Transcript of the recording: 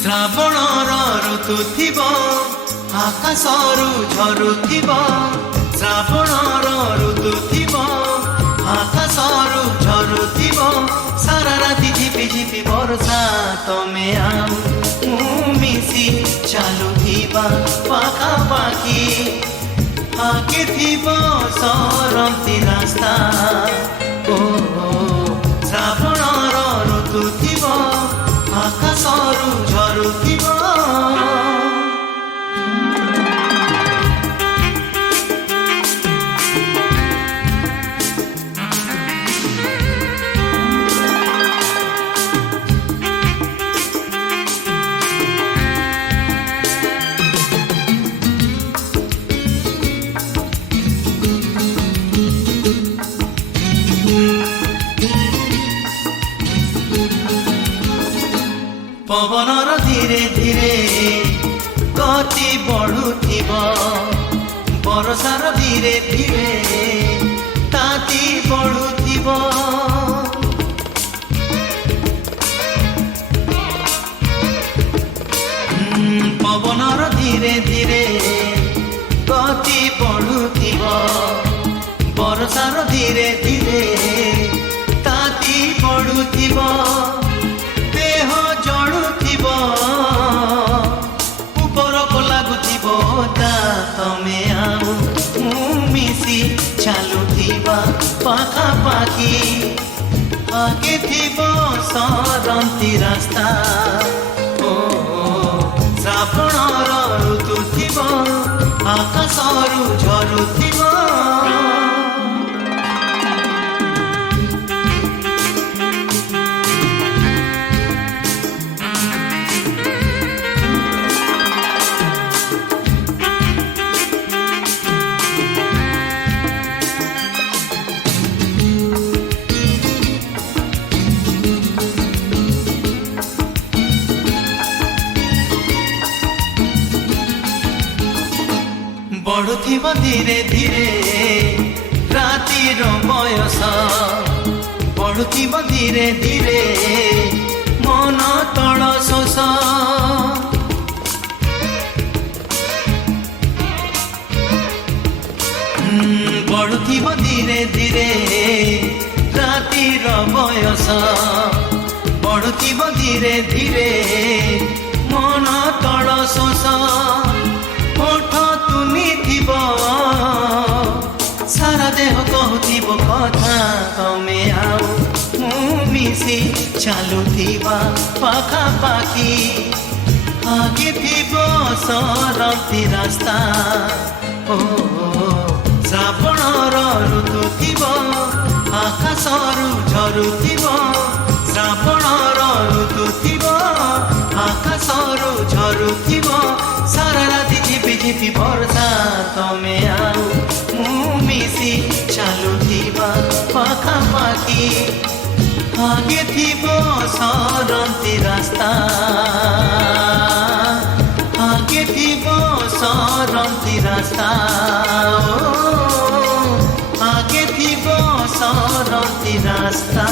ଶ୍ରାବଣର ଋତୁ ଥିବ ଆକାଶରୁ ଝରୁଥିବ ଶ୍ରାବଣର ଋତୁ ଥିବ ଆକାଶରୁ ଝରୁଥିବ ସାରା ରାତି ଝିପି ଝିପି ବର୍ଷା ତମେ ଆଉ ମୁଁ ମିଶି ଚାଲୁଥିବା ପାଖାପାଖି ଆଗେ ଥିବ ସରନ୍ତି ରାସ୍ତା ଓ ଶ୍ରାବଣର ଋତୁ ଥିବ ଆକାଶରୁ ଝରୁଥିବ ପବନର ଧୀରେ ଧୀରେ ଗତି ବଢୁଥିବ ବର୍ଷାର ଧୀରେ ଧୀରେ ତାତି ବଢୁଥିବ ପବନର ଧୀରେ ଧୀରେ ଗତି ବଢୁଥିବ ବର୍ଷାର ଧୀରେ ଧୀରେ ତାତି ବଢୁଥିବ ଉପରକୁ ଲାଗୁଥିବ ତମେ ଆଉ ମୁଁ ମିଶି ଚାଲୁଥିବା ପାଖାପାଖି ଆଗେ ଥିବ ସରନ୍ତି ରାସ୍ତା ଓ ଶ୍ରାବଣର ଋତୁ ଥିବ ଆକାଶରୁ ଝରୁଥିବ ବଢୁଥିବ ଧୀରେ ଧୀରେ ରାତିର ବୟସ ବଢୁଥିବ ଧୀରେ ଧୀରେ ମନ ତଳ ଶୋଷ ବଢୁଥିବ ଧୀରେ ଧୀରେ ରାତିର ବୟସ ବଢୁଥିବ ଧୀରେ ଧୀରେ ମନ ତଳ ଶୋଷ ସାରା ଦେହ କହୁଥିବ କଥା ତମେ ଆଉ ମୁଁ ମିଶି ଚାଲୁଥିବା ପାଖାପାଖି ଆଗେ ଥିବ ସରନ୍ତି ରାସ୍ତା ଓ ଶ୍ରାବଣର ଋତୁ ଥିବ ଆକାଶରୁ ଝରୁଥିବ ଶ୍ରାବଣର ଋତୁ ଥିବ ଆକାଶରୁ ଝରୁଥିବ ସାରା ରାତି ଝିପି ଝିପି ବର୍ଷା ତମେ ଆଉ ମୁଁ ମିଶି ଚାଲୁଥିବା ପାଖାପାଖି ଆଗେ ଥିବ ସରନ୍ତି ରାସ୍ତା ଆଗେ ଥିବ ସରନ୍ତି ରାସ୍ତା ଆଗେ ଥିବ ସରନ୍ତି ରାସ୍ତା